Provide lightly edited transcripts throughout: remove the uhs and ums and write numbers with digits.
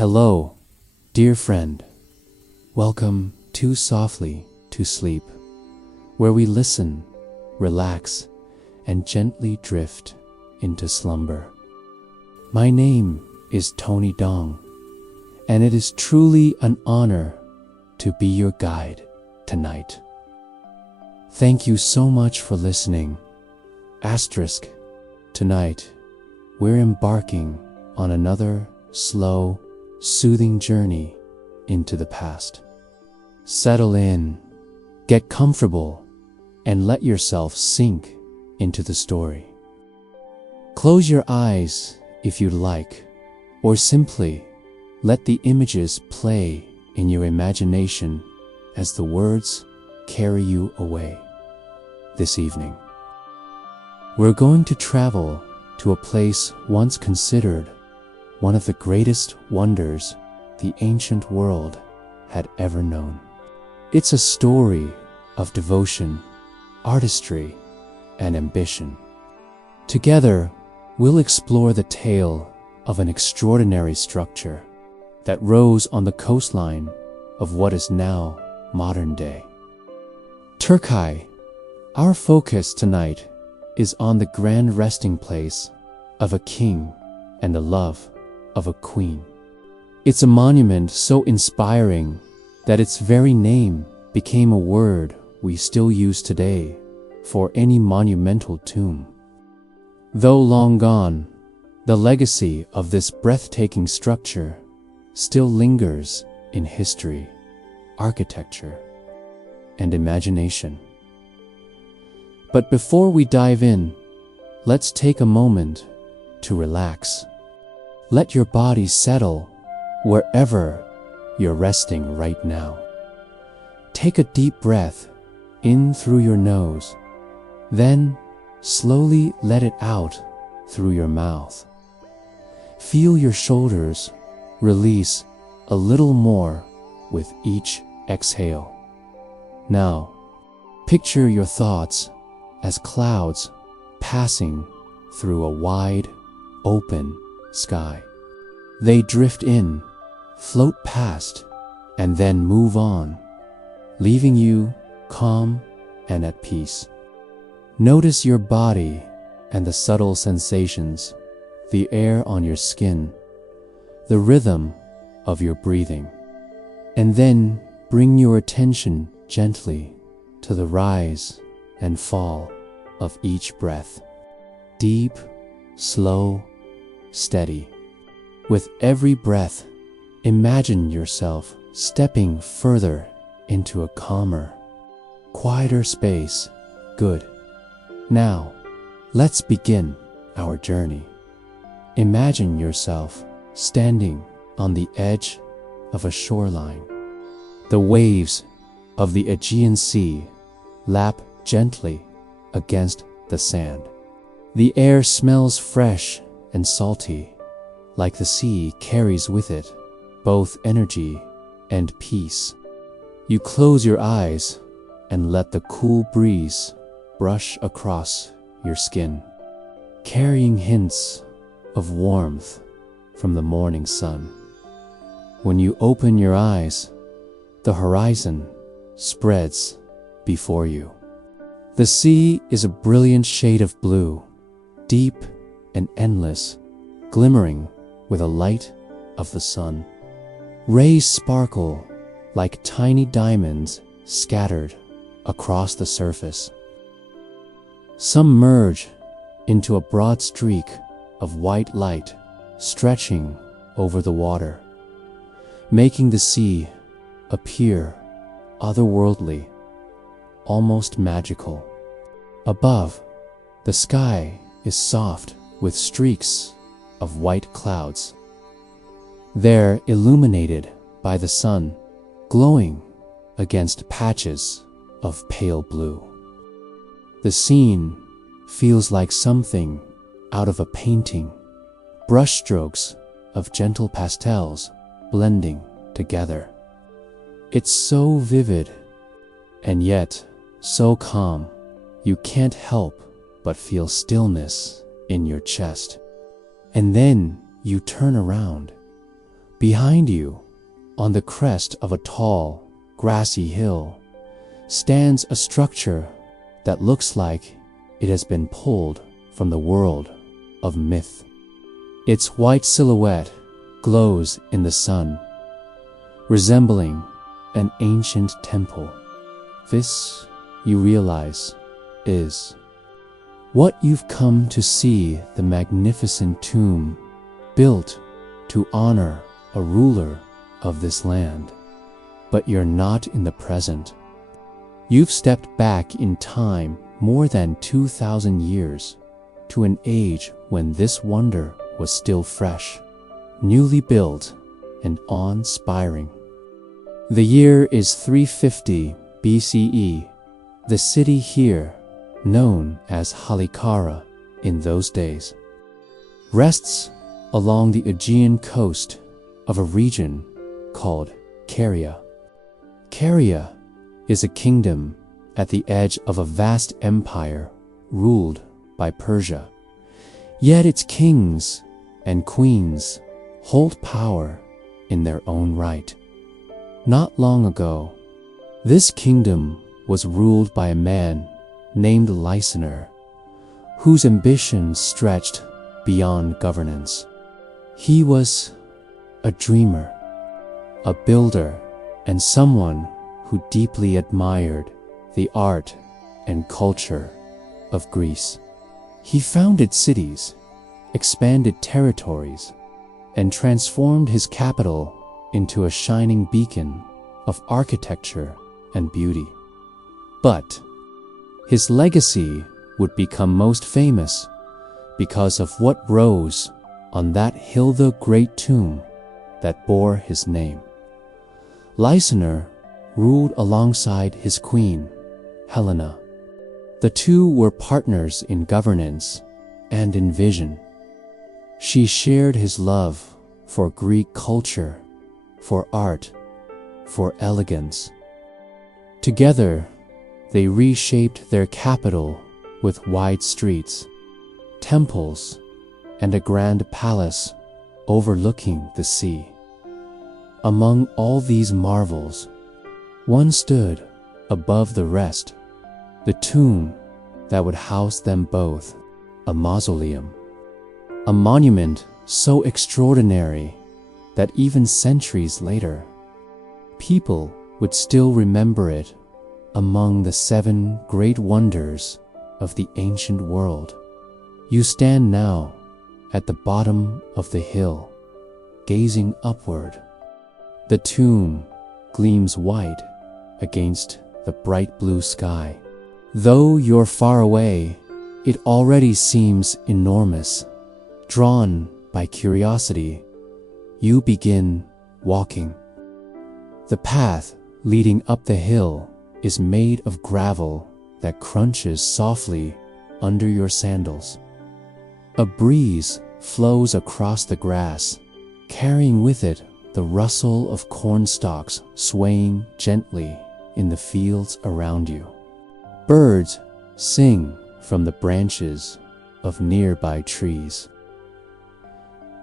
Hello, dear friend. Welcome to Softly to Sleep, where we listen, relax, and gently drift into slumber. My name is Tony Dong, and it is truly an honor to be your guide tonight. Thank you so much for listening. Tonight, we're embarking on another slow, soothing journey into the past. Settle in, get comfortable, and let yourself sink into the story. Close your eyes if you'd like, or simply let the images play in your imagination as the words carry you away. This evening, we're going to travel to a place once considered one of the greatest wonders the ancient world had ever known. It's a story of devotion, artistry, and ambition. Together, we'll explore the tale of an extraordinary structure that rose on the coastline of what is now modern day Turkey. Our focus tonight is on the grand resting place of a king and the love of a queen. It's a monument so inspiring that its very name became a word we still use today for any monumental tomb. Though long gone, the legacy of this breathtaking structure still lingers in history, architecture, and imagination. But before we dive in, let's take a moment to relax. Let your body settle wherever you're resting right now. Take a deep breath in through your nose, then slowly let it out through your mouth. Feel your shoulders release a little more with each exhale. Now, picture your thoughts as clouds passing through a wide, open sky. They drift in, float past, and then move on, leaving you calm and at peace. Notice your body and the subtle sensations, the air on your skin, the rhythm of your breathing. And then bring your attention gently to the rise and fall of each breath. Deep, slow, steady. With every breath, imagine yourself stepping further into a calmer, quieter space. Good. Now, let's begin our journey. Imagine yourself standing on the edge of a shoreline. The waves of the Aegean Sea lap gently against the sand. The air smells fresh and salty, like the sea carries with it both energy and peace. You close your eyes and let the cool breeze brush across your skin, carrying hints of warmth from the morning sun. When you open your eyes, the horizon spreads before you. The sea is a brilliant shade of blue, deep and endless, glimmering with a light of the sun. Rays sparkle like tiny diamonds scattered across the surface. Some merge into a broad streak of white light stretching over the water, making the sea appear otherworldly, almost magical. Above, the sky is soft with streaks of white clouds. They're illuminated by the sun, glowing against patches of pale blue. The scene feels like something out of a painting, brushstrokes of gentle pastels blending together. It's so vivid and yet so calm, you can't help but feel stillness in your chest. And then you turn around, Behind you, on the crest of a tall, grassy hill, stands a structure that looks like it has been pulled from the world of myth. Its white silhouette glows in the sun, resembling an ancient temple. This, you realize, is what you've come to see: the magnificent tomb built to honor a ruler of this land. But you're not in the present. You've stepped back in time more than 2,000 years to an age when this wonder was still fresh, newly built, and awe-inspiring. The year is 350 BCE. The city here, known as Halikara in those days, rests along the Aegean coast of a region called Caria. Caria is a kingdom at the edge of a vast empire ruled by Persia. Yet its kings and queens hold power in their own right. Not long ago, this kingdom was ruled by a man named Lysander, whose ambitions stretched beyond governance. He was a dreamer, a builder, and someone who deeply admired the art and culture of Greece. He founded cities, expanded territories, and transformed his capital into a shining beacon of architecture and beauty. But his legacy would become most famous because of what rose on that hill, the great tomb that bore his name. Lysander ruled alongside his queen, Helena. The two were partners in governance and in vision. She shared his love for Greek culture, for art, for elegance. Together, they reshaped their capital with wide streets, temples, and a grand palace overlooking the sea. Among all these marvels, one stood above the rest, the tomb that would house them both, a mausoleum, a monument so extraordinary that even centuries later, people would still remember it among the 7 great wonders of the ancient world. You stand now at the bottom of the hill, gazing upward. The tomb gleams white against the bright blue sky. Though you're far away, it already seems enormous. Drawn by curiosity, you begin walking. The path leading up the hill is made of gravel that crunches softly under your sandals. A breeze flows across the grass, carrying with it the rustle of corn stalks swaying gently in the fields around you. Birds sing from the branches of nearby trees,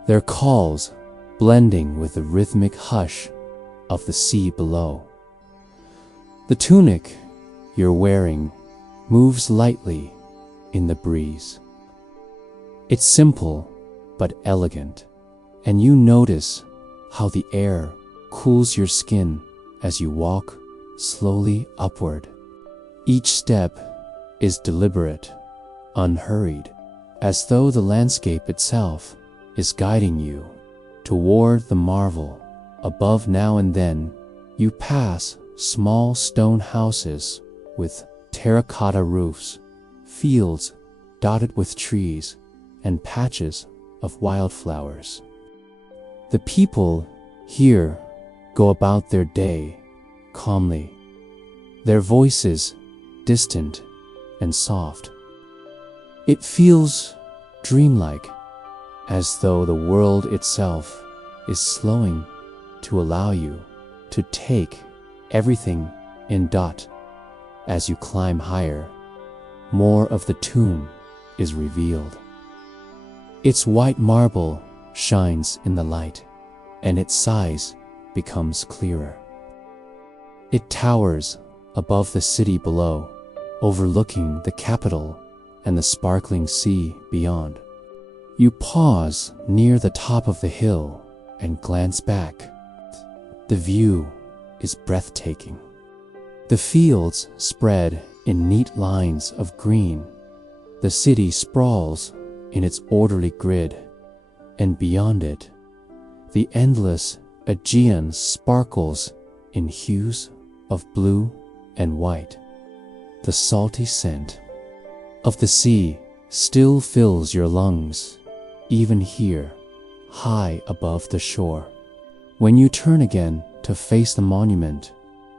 their calls blending with the rhythmic hush of the sea below. The tunic you're wearing moves lightly in the breeze. It's simple but elegant, and you notice how the air cools your skin as you walk slowly upward. Each step is deliberate, unhurried, as though the landscape itself is guiding you toward the marvel above. Now and then, you pass small stone houses with terracotta roofs, fields dotted with trees, and patches of wildflowers. The people here go about their day calmly, their voices distant and soft. It feels dreamlike, as though the world itself is slowing to allow you to take everything in. As you climb higher, more of the tomb is revealed. Its white marble shines in the light, and its size becomes clearer. It towers above the city below, overlooking the capital and the sparkling sea beyond. You pause near the top of the hill and glance back. The view is breathtaking. The fields spread in neat lines of green. The city sprawls in its orderly grid, and beyond it, the endless Aegean sparkles in hues of blue and white. The salty scent of the sea still fills your lungs, even here, high above the shore. When you turn again to face the monument,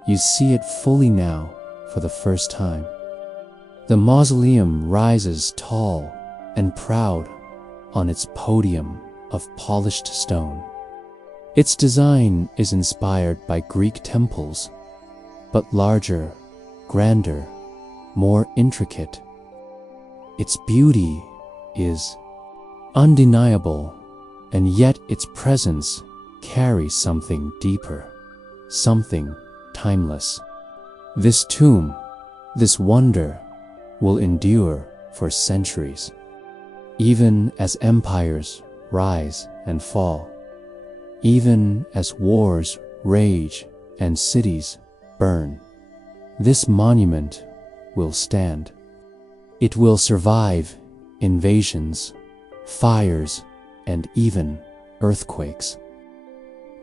you see it fully now for the first time. The mausoleum rises tall and proud on its podium of polished stone. Its design is inspired by Greek temples, but larger, grander, more intricate. Its beauty is undeniable, and yet its presence carries something deeper, something timeless. This tomb, this wonder, will endure for centuries, even as empires rise and fall, even as wars rage and cities burn. This monument will stand. It will survive invasions, fires, and even earthquakes.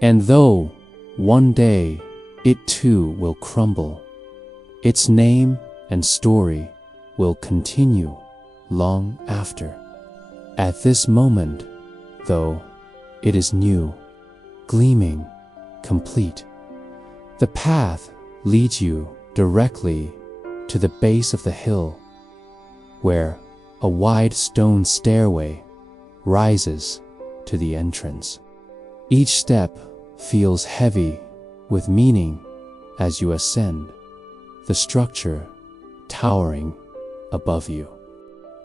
And though one day it too will crumble, its name and story will continue long after. At this moment, though, it is new, gleaming, complete. The path leads you directly to the base of the hill, where a wide stone stairway rises to the entrance. Each step feels heavy with meaning as you ascend, the structure towering above you.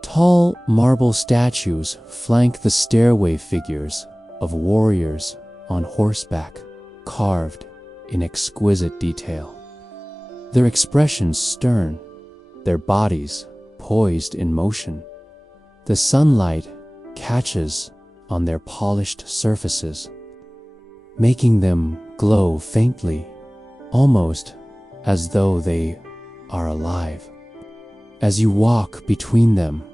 Tall marble statues flank the stairway, figures of warriors on horseback, carved in exquisite detail. Their expressions stern, their bodies poised in motion. The sunlight catches on their polished surfaces, making them glow faintly, almost as though they are alive. As you walk between them,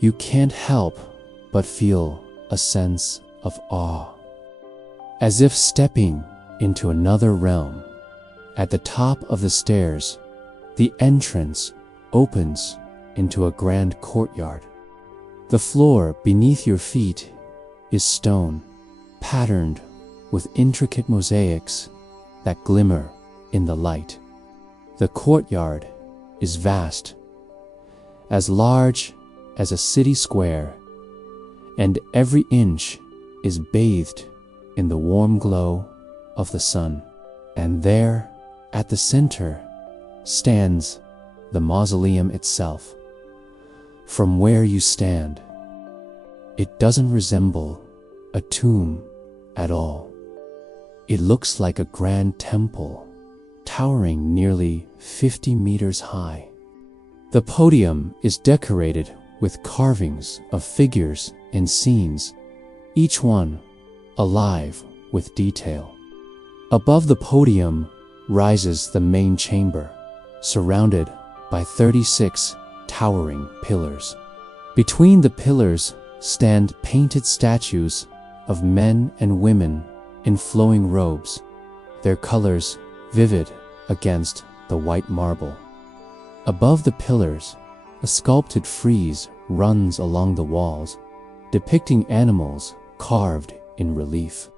you can't help but feel a sense of awe, as if stepping into another realm. At the top of the stairs, the entrance opens into a grand courtyard. The floor beneath your feet is stone, patterned with intricate mosaics that glimmer in the light. The courtyard is vast, as large as a city square, and every inch is bathed in the warm glow of the sun. And there, at the center, stands the mausoleum itself. From where you stand, it doesn't resemble a tomb at all. It looks like a grand temple, towering nearly 50 meters high. The podium is decorated with carvings of figures and scenes, each one alive with detail. Above the podium rises the main chamber, surrounded by 36 towering pillars. Between the pillars stand painted statues of men and women in flowing robes, their colors vivid against the white marble. Above the pillars, a sculpted frieze runs along the walls, depicting animals carved in relief.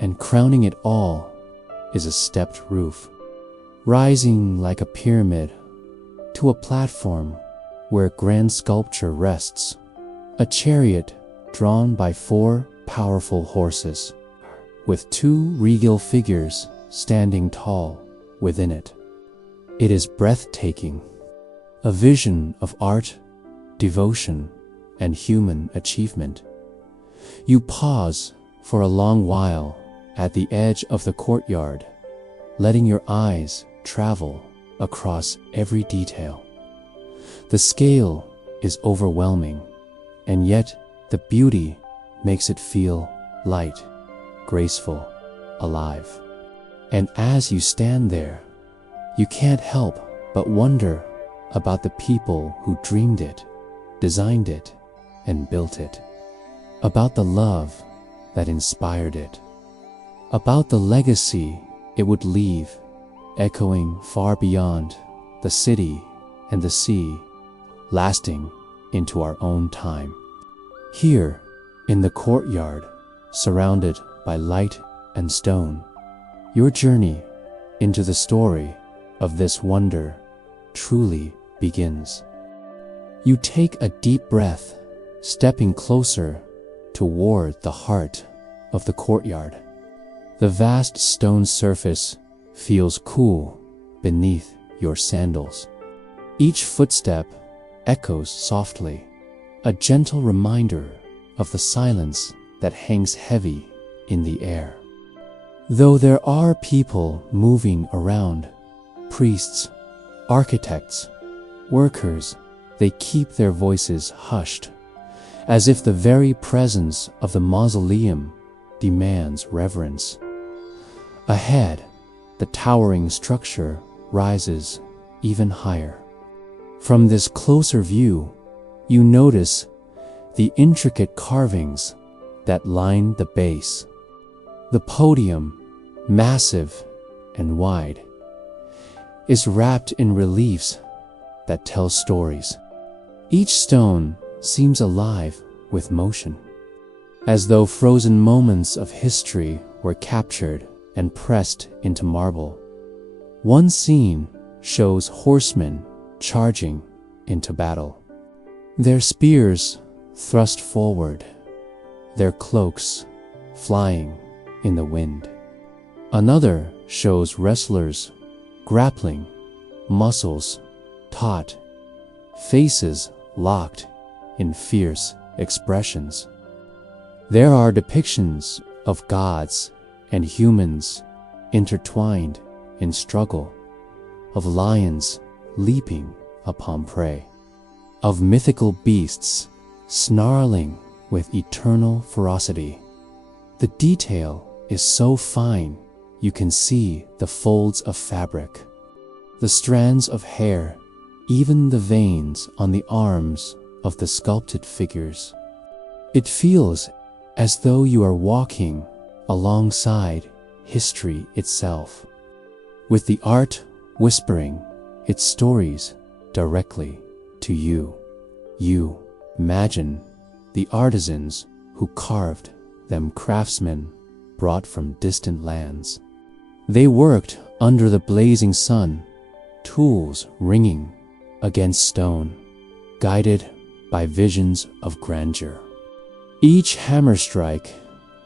And crowning it all is a stepped roof, rising like a pyramid to a platform where grand sculpture rests, a chariot drawn by 4 powerful horses, with 2 regal figures standing tall within it. It is breathtaking, a vision of art, devotion, and human achievement. You pause for a long while at the edge of the courtyard, letting your eyes travel across every detail. The scale is overwhelming, and yet the beauty makes it feel light, graceful, alive. And as you stand there, you can't help but wonder about the people who dreamed it, designed it, and built it, about the love that inspired it, about the legacy it would leave, echoing far beyond the city and the sea, lasting into our own time. Here, in the courtyard, surrounded by light and stone, your journey into the story of this wonder truly begins. You take a deep breath, stepping closer toward the heart of the courtyard. The vast stone surface feels cool beneath your sandals. Each footstep echoes softly, a gentle reminder of the silence that hangs heavy in the air. Though there are people moving around, priests, architects, workers, they keep their voices hushed, as if the very presence of the mausoleum demands reverence. Ahead, the towering structure rises even higher. From this closer view, you notice the intricate carvings that line the base. The podium, massive and wide, is wrapped in reliefs that tell stories. Each stone seems alive with motion, as though frozen moments of history were captured and pressed into marble. One scene shows horsemen charging into battle, their spears thrust forward, their cloaks flying in the wind. Another shows wrestlers grappling, muscles taut, faces locked in fierce expressions. There are depictions of gods and humans intertwined in struggle, of lions leaping upon prey, of mythical beasts snarling with eternal ferocity. The detail is so fine you can see the folds of fabric, the strands of hair, even the veins on the arms of the sculpted figures. It feels as though you are walking alongside history itself, with the art whispering its stories directly to you. You imagine the artisans who carved them, craftsmen brought from distant lands. They worked under the blazing sun, tools ringing against stone, guided by visions of grandeur. Each hammer strike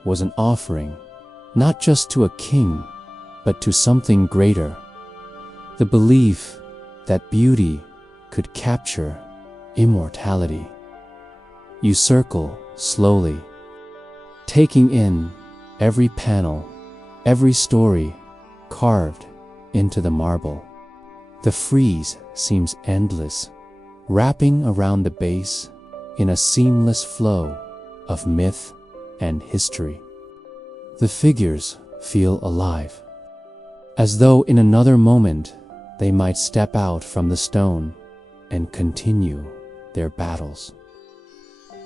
was an offering, not just to a king, but to something greater, the belief that beauty could capture immortality. You circle slowly, taking in every panel, every story carved into the marble. The frieze seems endless, wrapping around the base in a seamless flow of myth and history. The figures feel alive, as though in another moment they might step out from the stone and continue their battles,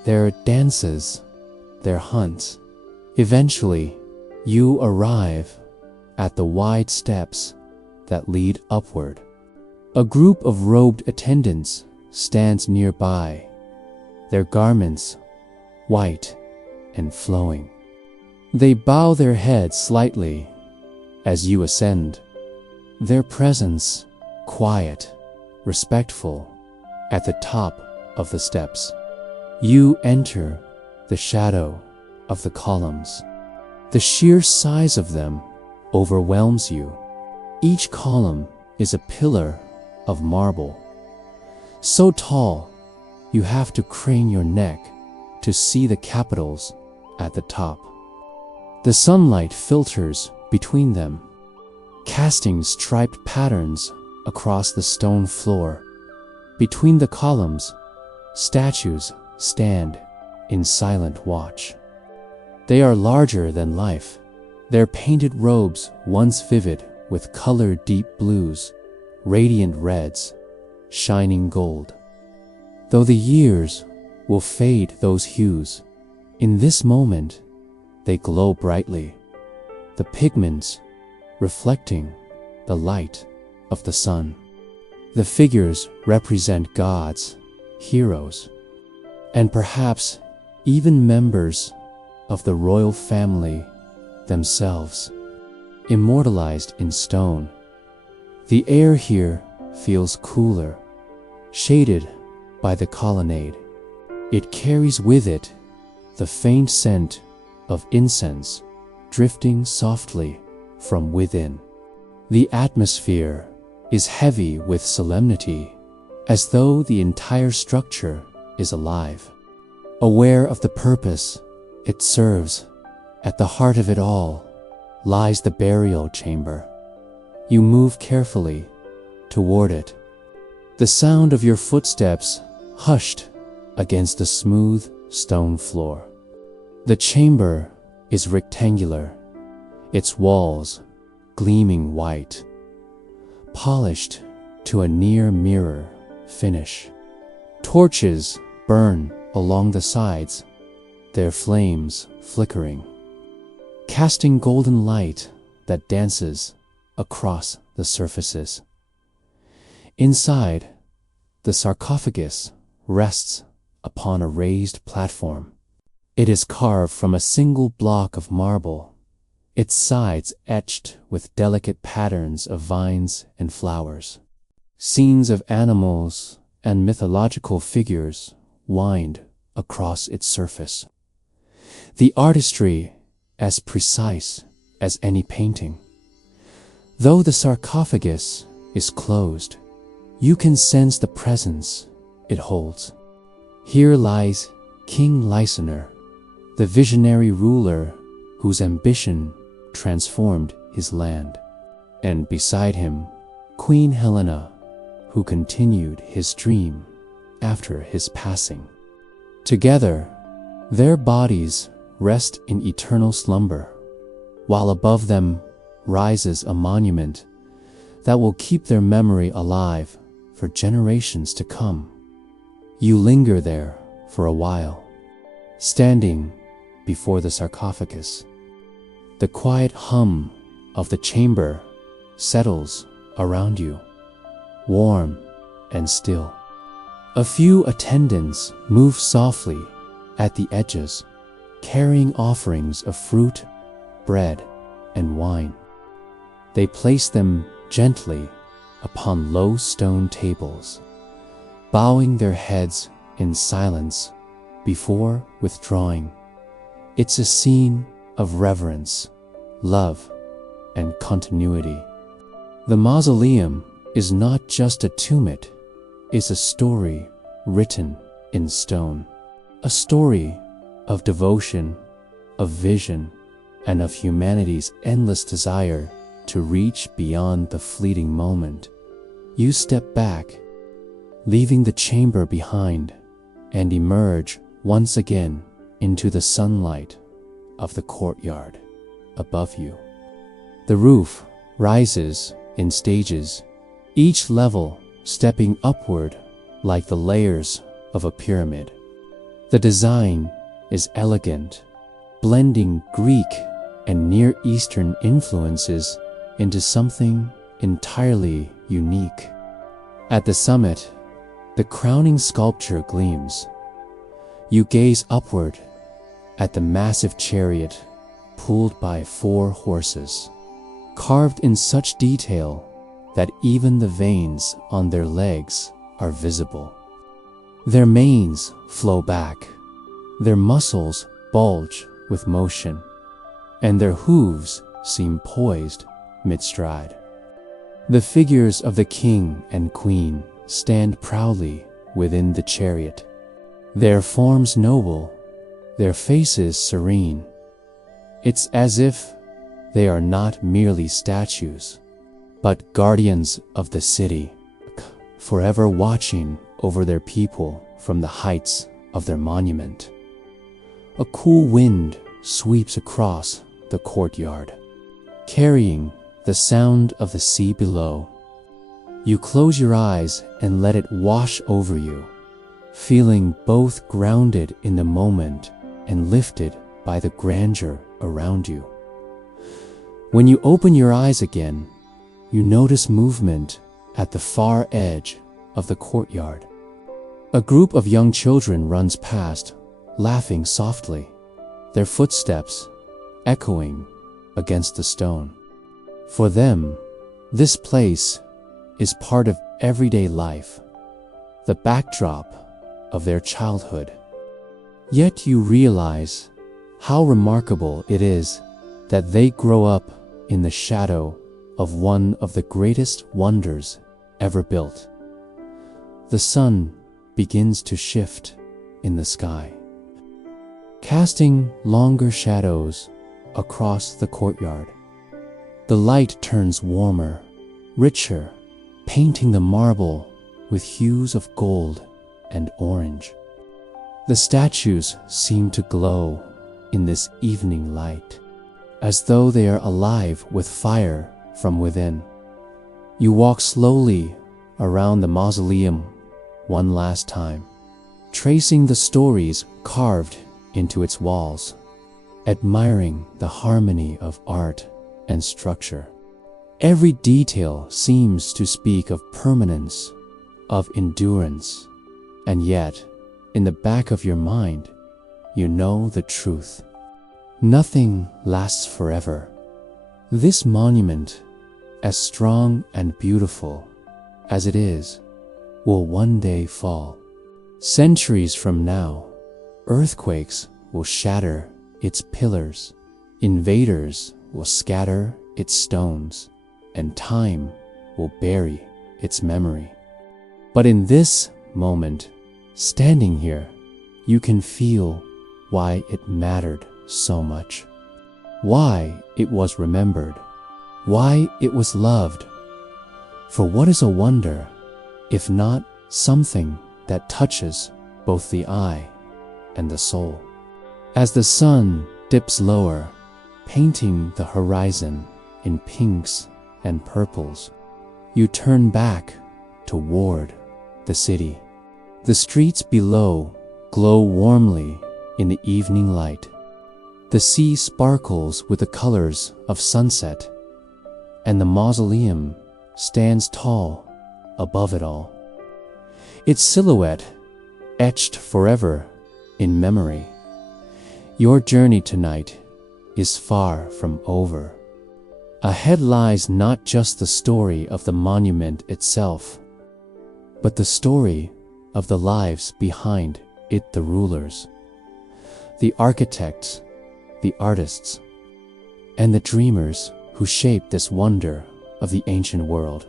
their dances, their hunts. Eventually, you arrive at the wide steps that lead upward. A group of robed attendants stands nearby, their garments white and flowing. They bow their heads slightly as you ascend, their presence quiet, respectful at the top of the steps. You enter the shadow of the columns. The sheer size of them overwhelms you. Each column is a pillar of marble, so tall you have to crane your neck to see the capitals at the top. The sunlight filters between them, casting striped patterns across the stone floor. Between the columns, statues stand in silent watch. They are larger than life, their painted robes once vivid with colored deep blues, radiant reds, shining gold. Though the years will fade those hues, in this moment they glow brightly, the pigments reflecting the light of the sun. The figures represent gods, heroes, and perhaps even members of the royal family themselves, immortalized in stone. The air here feels cooler, shaded by the colonnade. It carries with it the faint scent of incense drifting softly from within. The atmosphere is heavy with solemnity, as though the entire structure is alive, aware of the purpose it serves. At the heart of it all lies the burial chamber. You move carefully toward it, the sound of your footsteps hushed against the smooth stone floor. The chamber is rectangular, its walls gleaming white, polished to a near mirror finish. Torches burn along the sides, their flames flickering, casting golden light that dances across the surfaces. Inside, the sarcophagus rests upon a raised platform. It is carved from a single block of marble, its sides etched with delicate patterns of vines and flowers. Scenes of animals and mythological figures wind across its surface. The artistry as precise as any painting. Though the sarcophagus is closed, you can sense the presence it holds. Here lies King Lysander, the visionary ruler whose ambition transformed his land, and beside him, Queen Helena, who continued his dream after his passing. Together, their bodies rest in eternal slumber, while above them rises a monument that will keep their memory alive for generations to come. You linger there for a while, standing before the sarcophagus. The quiet hum of the chamber settles around you, warm and still. A few attendants move softly at the edges, carrying offerings of fruit, bread, and wine. They place them gently upon low stone tables, bowing their heads in silence before withdrawing. It's a scene of reverence, love, and continuity. The mausoleum is not just a tomb, it is a story written in stone. A story of devotion, of vision, and of humanity's endless desire to reach beyond the fleeting moment. You step back, leaving the chamber behind, and emerge once again into the sunlight of the courtyard above you. The roof rises in stages, each level stepping upward like the layers of a pyramid. The design is elegant, blending Greek and Near Eastern influences into something entirely unique. At the summit, the crowning sculpture gleams. You gaze upward at the massive chariot pulled by 4 horses, carved in such detail that even the veins on their legs are visible. Their manes flow back, their muscles bulge with motion, and their hooves seem poised mid-stride. The figures of the king and queen stand proudly within the chariot, their forms noble, their faces serene. It's as if they are not merely statues, but guardians of the city, forever watching over their people from the heights of their monument. A cool wind sweeps across the courtyard, carrying the sound of the sea below. You close your eyes and let it wash over you, feeling both grounded in the moment and lifted by the grandeur around you. When you open your eyes again, you notice movement at the far edge of the courtyard. A group of young children runs past, laughing softly, their footsteps echoing against the stone. For them, this place is part of everyday life, the backdrop of their childhood. Yet you realize how remarkable it is that they grow up in the shadow of one of the greatest wonders ever built. The sun begins to shift in the sky, casting longer shadows across the courtyard. The light turns warmer, richer, painting the marble with hues of gold and orange. The statues seem to glow in this evening light, as though they are alive with fire from within. You walk slowly around the mausoleum one last time, tracing the stories carved into its walls, admiring the harmony of art and structure. Every detail seems to speak of permanence, of endurance, and yet, in the back of your mind, you know the truth. Nothing lasts forever. This monument, as strong and beautiful as it is, will one day fall. Centuries from now, earthquakes will shatter its pillars, invaders will scatter its stones, and time will bury its memory. But in this moment, standing here, you can feel why it mattered so much, why it was remembered, why it was loved. For what is a wonder, if not something that touches both the eye and the soul? As the sun dips lower, painting the horizon in pinks and purples, you turn back toward the city. The streets below glow warmly in the evening light. The sea sparkles with the colors of sunset, and the mausoleum stands tall above it all, its silhouette etched forever in memory. Your journey tonight is far from over. Ahead lies not just the story of the monument itself, but the story of the lives behind it, the rulers, the architects, the artists, and the dreamers who shaped this wonder of the ancient world.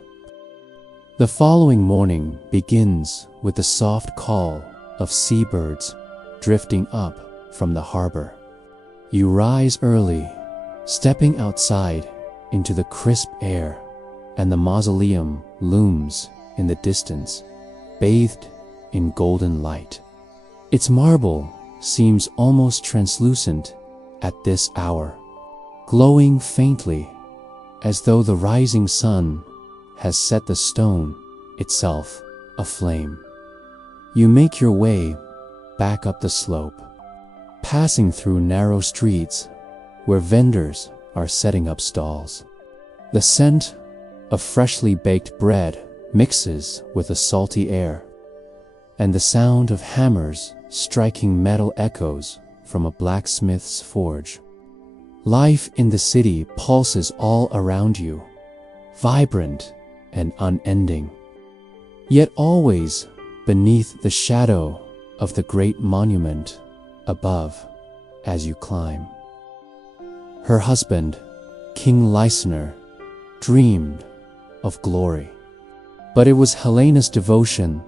The following morning begins with the soft call of seabirds drifting up from the harbor. You rise early, stepping outside into the crisp air, and the mausoleum looms in the distance, bathed in golden light. Its marble seems almost translucent at this hour, glowing faintly as though the rising sun has set the stone itself aflame. You make your way back up the slope, passing through narrow streets where vendors are setting up stalls. The scent of freshly baked bread mixes with the salty air, and the sound of hammers striking metal echoes from a blacksmith's forge. Life in the city pulses all around you, vibrant and unending, yet always beneath the shadow of the great monument above as you climb. Her husband, King Lysander, dreamed of glory, but it was Helena's devotion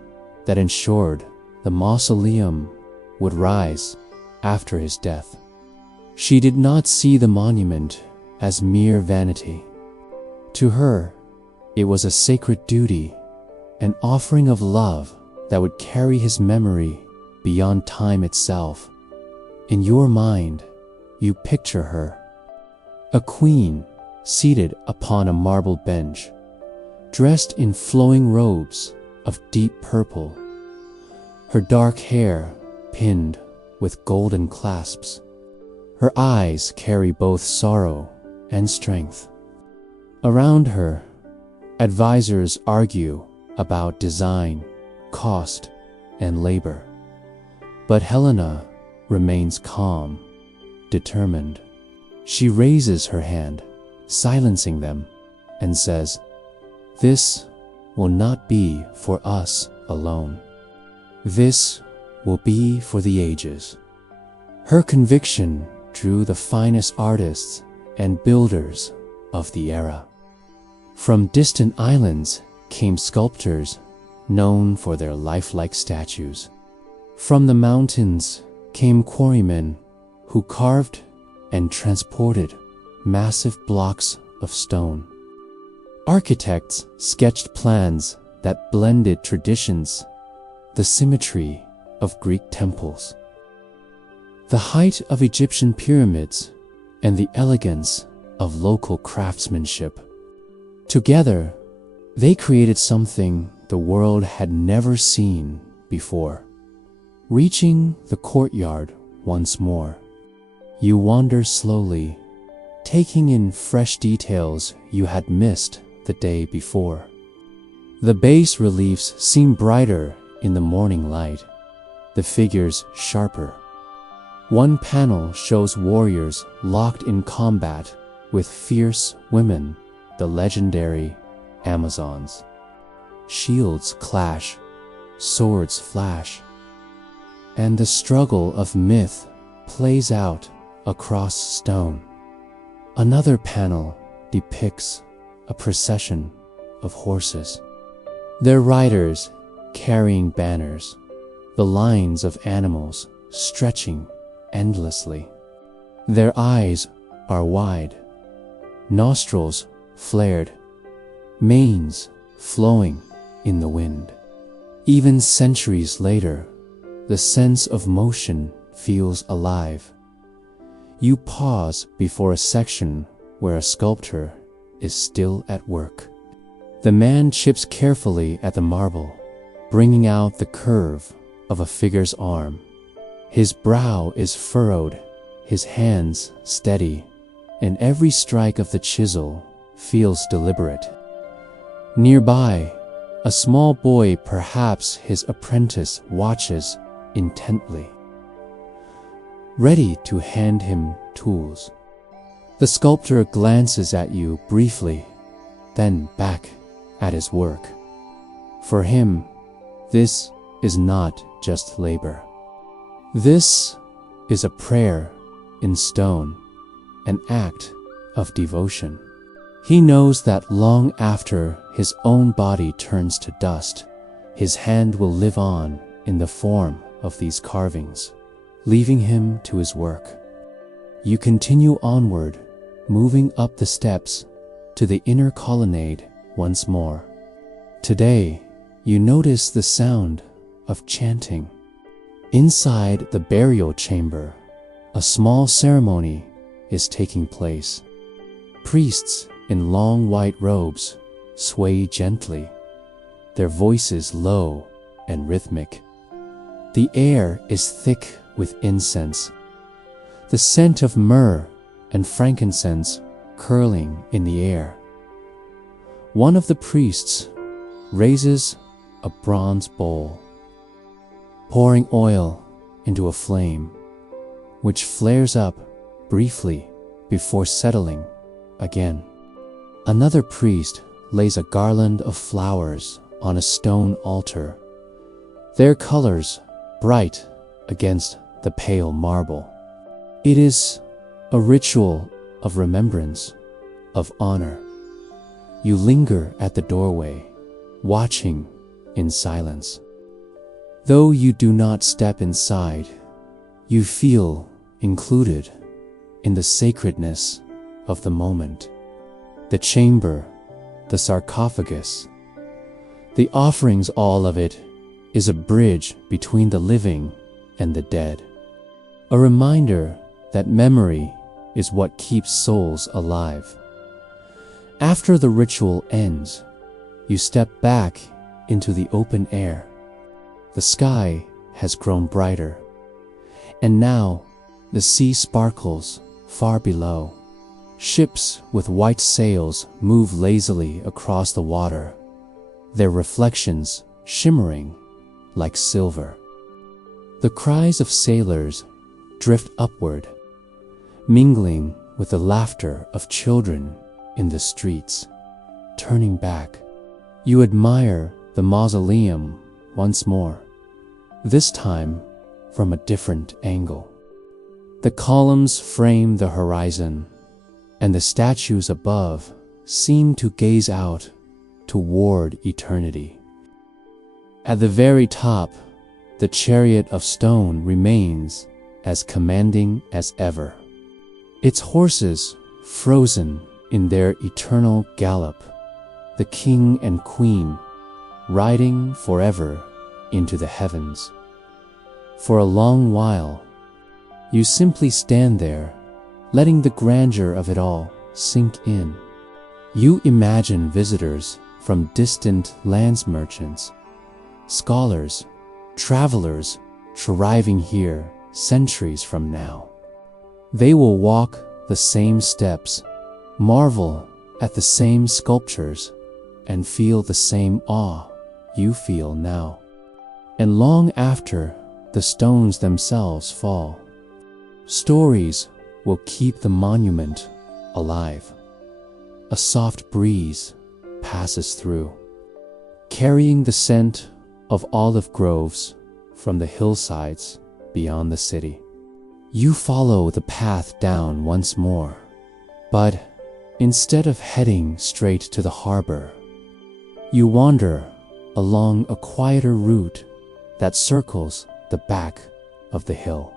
that ensured the mausoleum would rise after his death. She did not see the monument as mere vanity. To her, it was a sacred duty, an offering of love that would carry his memory beyond time itself. In your mind, you picture her, a queen seated upon a marble bench, dressed in flowing robes of deep purple, her dark hair pinned with golden clasps. Her eyes carry both sorrow and strength. Around her, advisors argue about design, cost, and labor. But Helena remains calm, determined. She raises her hand, silencing them, and says, "This will not be for us alone. This will be for the ages." Her conviction drew the finest artists and builders of the era. From distant islands came sculptors known for their lifelike statues. From the mountains came quarrymen who carved and transported massive blocks of stone. Architects sketched plans that blended traditions, the symmetry of Greek temples, the height of Egyptian pyramids, and the elegance of local craftsmanship. Together, they created something the world had never seen before. Reaching the courtyard once more, you wander slowly, taking in fresh details you had missed the day before. The bas reliefs seem brighter in the morning light, the figures sharper. One panel shows warriors locked in combat with fierce women, the legendary Amazons. Shields clash, swords flash, and the struggle of myth plays out across stone. Another panel depicts a procession of horses, their riders carrying banners, the lines of animals stretching endlessly. Their eyes are wide, nostrils flared, manes flowing in the wind. Even centuries later, the sense of motion feels alive. You pause before a section where a sculptor is still at work. The man chips carefully at the marble, bringing out the curve of a figure's arm. His brow is furrowed, his hands steady, and every strike of the chisel feels deliberate. Nearby, a small boy, perhaps his apprentice, watches intently, ready to hand him tools. The sculptor glances at you briefly, then back at his work. For him, this is not just labor. This is a prayer in stone, an act of devotion. He knows that long after his own body turns to dust, his hand will live on in the form of these carvings, leaving him to his work. You continue onward, moving up the steps to the inner colonnade once more. Today, you notice the sound of chanting. Inside the burial chamber, a small ceremony is taking place. Priests in long white robes sway gently, their voices low and rhythmic. The air is thick with incense, the scent of myrrh and frankincense curling in the air. One of the priests raises a bronze bowl, pouring oil into a flame, which flares up briefly before settling again. Another priest lays a garland of flowers on a stone altar, their colors bright against the pale marble. It is a ritual of remembrance, of honor. You linger at the doorway, watching in silence. Though you do not step inside, you feel included, in the sacredness of the moment. The chamber, the sarcophagus, the offerings, all of it is a bridge between the living and the dead. A reminder that memory is what keeps souls alive. After the ritual ends, you step back into the open air. The sky has grown brighter, and now the sea sparkles far below. Ships with white sails move lazily across the water, their reflections shimmering like silver. The cries of sailors drift upward, mingling with the laughter of children in the streets. Turning back, you admire the mausoleum once more, this time from a different angle. The columns frame the horizon, and the statues above seem to gaze out toward eternity. At the very top, the chariot of stone remains as commanding as ever, its horses frozen in their eternal gallop, the king and queen riding forever into the heavens. For a long while, you simply stand there, letting the grandeur of it all sink in. You imagine visitors from distant lands, merchants, scholars, travelers arriving here centuries from now. They will walk the same steps, marvel at the same sculptures, and feel the same awe you feel now. And long after the stones themselves fall, stories will keep the monument alive. A soft breeze passes through, carrying the scent of olive groves from the hillsides beyond the city. You follow the path down once more, but instead of heading straight to the harbor, you wander along a quieter route that circles the back of the hill.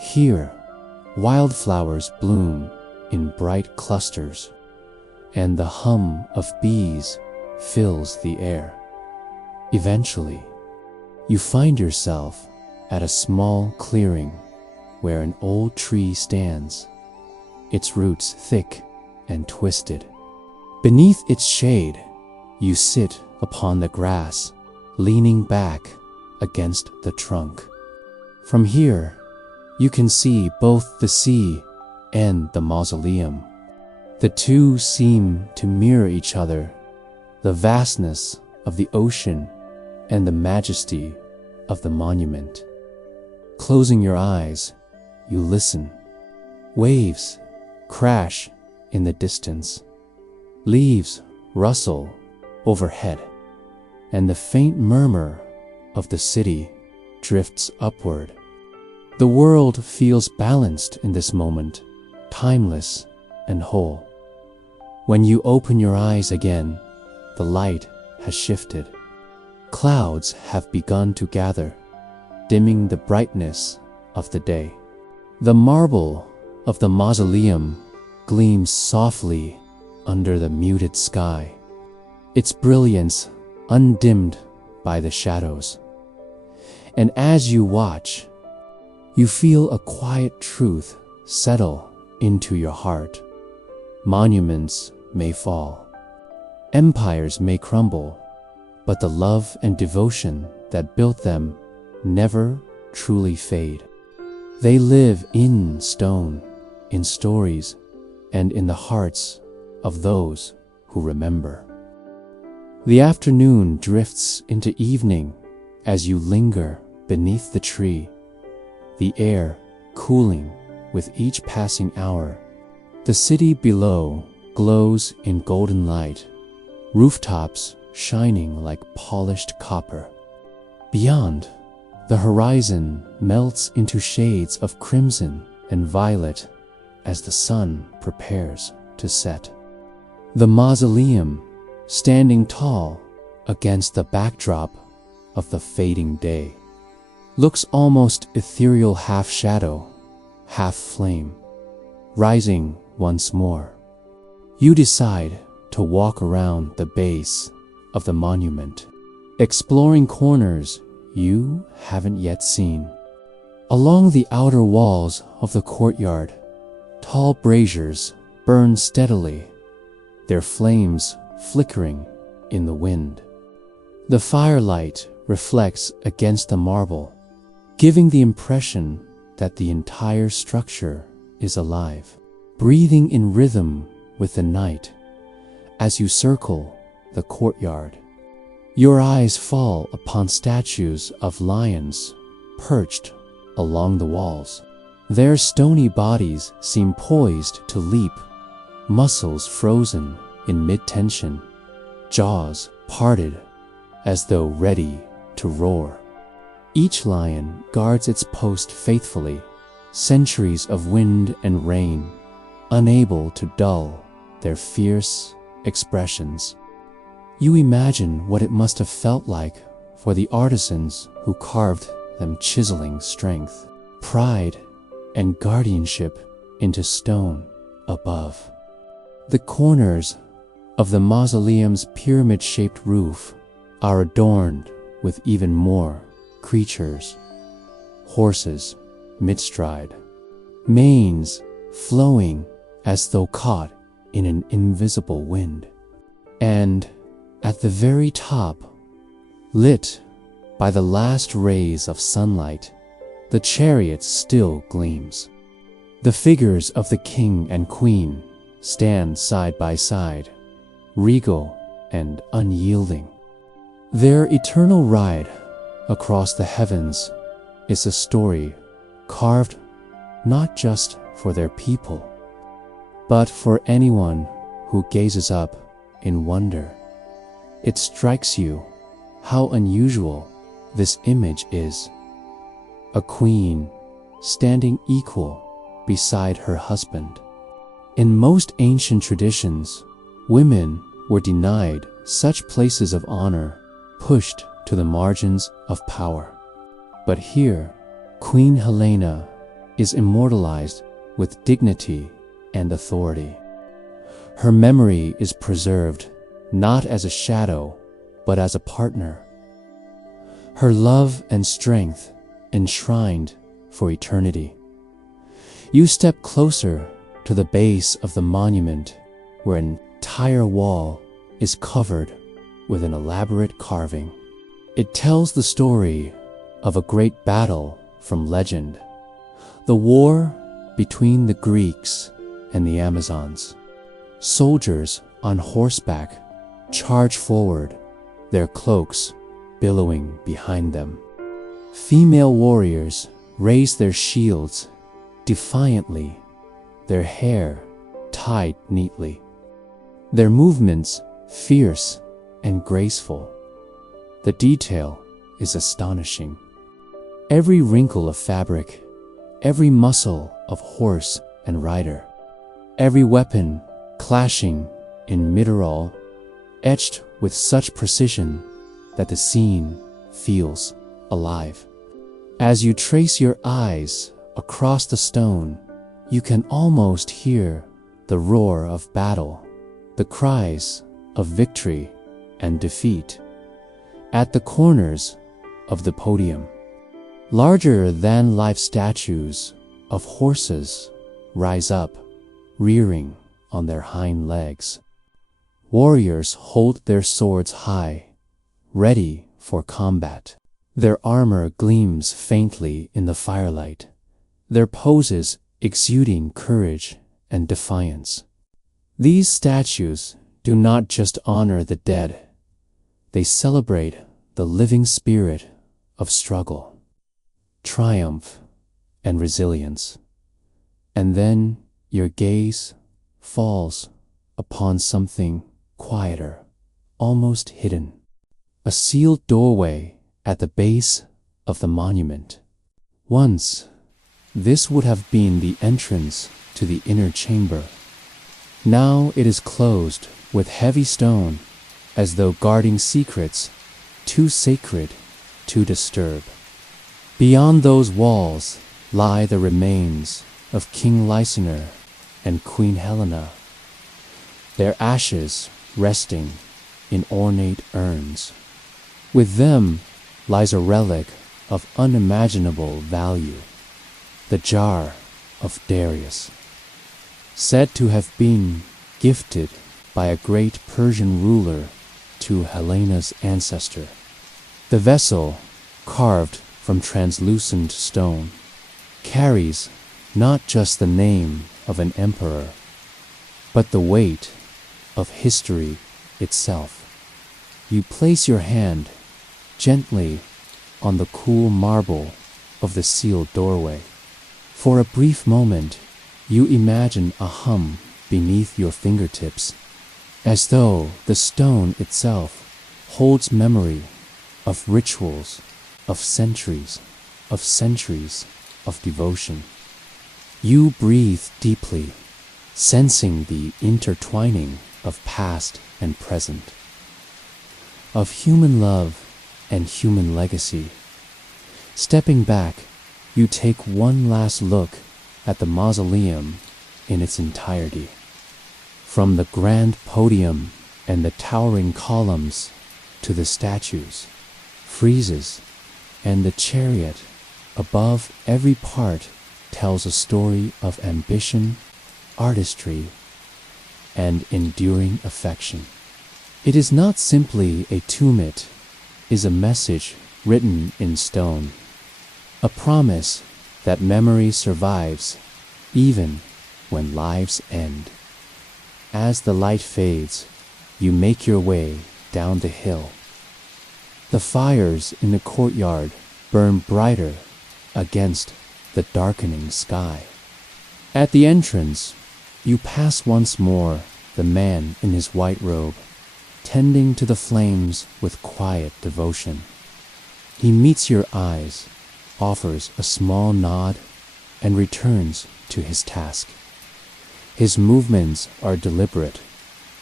Here, wildflowers bloom in bright clusters, and the hum of bees fills the air. Eventually, you find yourself at a small clearing where an old tree stands, its roots thick and twisted. Beneath its shade, you sit upon the grass, leaning back against the trunk. From here, you can see both the sea and the mausoleum. The two seem to mirror each other, the vastness of the ocean and the majesty of the monument. Closing your eyes, you listen. Waves crash in the distance. Leaves rustle overhead, and the faint murmur of the city drifts upward. The world feels balanced in this moment, timeless and whole. When you open your eyes again, the light has shifted. Clouds have begun to gather, dimming the brightness of the day. The marble of the mausoleum gleams softly under the muted sky, its brilliance undimmed by the shadows. And as you watch, you feel a quiet truth settle into your heart. Monuments may fall, empires may crumble, but the love and devotion that built them never truly fade. They live in stone, in stories, and in the hearts of those who remember. The afternoon drifts into evening as you linger beneath the tree, the air cooling with each passing hour. The city below glows in golden light, rooftops shining like polished copper. Beyond, the horizon melts into shades of crimson and violet as the sun prepares to set. The mausoleum, standing tall against the backdrop of the fading day, looks almost ethereal, half shadow, half flame. rising once more. You decide to walk around the base of the monument, exploring corners you haven't yet seen. Along the outer walls of the courtyard, tall braziers burn steadily, their flames flickering in the wind. The firelight reflects against the marble, giving the impression that the entire structure is alive, breathing in rhythm with the night. As you circle the courtyard, your eyes fall upon statues of lions perched along the walls. Their stony bodies seem poised to leap, muscles frozen in mid-tension, jaws parted as though ready to roar. Each lion guards its post faithfully, centuries of wind and rain, unable to dull their fierce expressions. You imagine what it must have felt like for the artisans who carved them, chiseling strength, pride, and guardianship into stone above. The corners of the mausoleum's pyramid-shaped roof are adorned with even more creatures. Horses mid-stride, manes flowing as though caught in an invisible wind. And at the very top, lit by the last rays of sunlight, the chariot still gleams. The figures of the king and queen stand side by side, regal and unyielding. Their eternal ride across the heavens is a story carved not just for their people, but for anyone who gazes up in wonder. It strikes you how unusual this image is. A queen standing equal beside her husband. In most ancient traditions, women were denied such places of honor, pushed to the margins of power. But here, Queen Helena is immortalized with dignity and authority. Her memory is preserved not as a shadow, but as a partner. Her love and strength enshrined for eternity. You step closer to the base of the monument, where an entire wall is covered with an elaborate carving. It tells the story of a great battle from legend, the war between the Greeks and the Amazons. Soldiers on horseback charge forward, their cloaks billowing behind them. Female warriors raise their shields defiantly, their hair tied neatly, their movements fierce and graceful. The detail is astonishing. Every wrinkle of fabric, every muscle of horse and rider, every weapon clashing in mineral, etched with such precision that the scene feels alive. As you trace your eyes across the stone, you can almost hear the roar of battle, the cries of victory and defeat. At the corners of the podium, larger-than-life statues of horses rise up, rearing on their hind legs. Warriors hold their swords high, ready for combat. Their armor gleams faintly in the firelight, their poses exuding courage and defiance. These statues do not just honor the dead, they celebrate the living spirit of struggle, triumph, and resilience. And then your gaze falls upon something quieter, almost hidden. A sealed doorway at the base of the monument. Once, this would have been the entrance to the inner chamber. Now it is closed with heavy stone, as though guarding secrets too sacred to disturb. Beyond those walls lie the remains of King Lysander and Queen Helena, their ashes resting in ornate urns. With them lies a relic of unimaginable value, the jar of Darius, said to have been gifted by a great Persian ruler to Helena's ancestor. The vessel, carved from translucent stone, carries not just the name of an emperor, but the weight of history itself. You place your hand gently on the cool marble of the sealed doorway. For a brief moment, you imagine a hum beneath your fingertips, as though the stone itself holds memory of rituals, of centuries of devotion. You breathe deeply, sensing the intertwining of past and present, of human love and human legacy. Stepping back, you take one last look at the mausoleum in its entirety. From the grand podium and the towering columns to the statues, friezes, and the chariot above, every part tells a story of ambition, artistry, and enduring affection. It is not simply a tomb, it is a message written in stone, a promise that memory survives even when lives end. As the light fades, you make your way down the hill. The fires in the courtyard burn brighter against the darkening sky. At the entrance, you pass once more the man in his white robe, tending to the flames with quiet devotion. He meets your eyes, offers a small nod, and returns to his task. His movements are deliberate,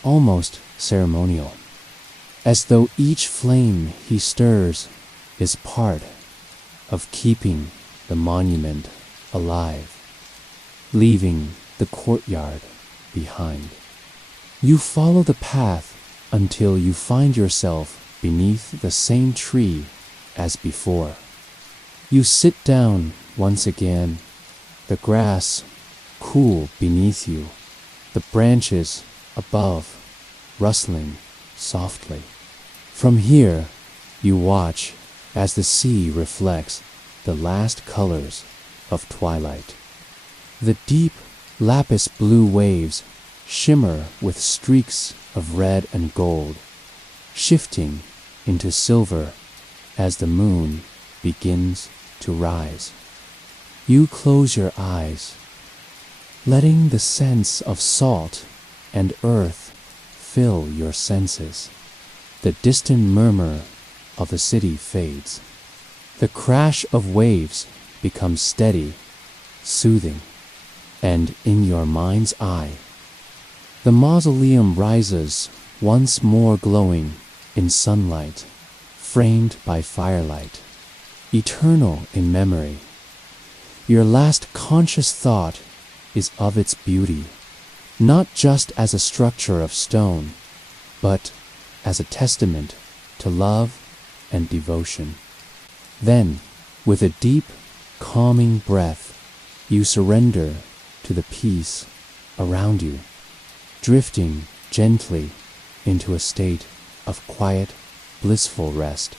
almost ceremonial, as though each flame he stirs is part of keeping the monument alive, leaving the courtyard behind. You follow the path until you find yourself beneath the same tree as before. You sit down once again, the grass cool beneath you, the branches above rustling softly. From here, you watch as the sea reflects the last colors of twilight. The deep lapis blue waves shimmer with streaks of red and gold, shifting into silver as the moon begins to rise. You close your eyes, letting the sense of salt and earth fill your senses. The distant murmur of the city fades. The crash of waves becomes steady, soothing, and in your mind's eye, the mausoleum rises once more, glowing in sunlight, framed by firelight, eternal in memory. Your last conscious thought is of its beauty, not just as a structure of stone, but as a testament to love and devotion. Then, with a deep, calming breath, you surrender to the peace around you, drifting gently into a state of quiet, blissful rest.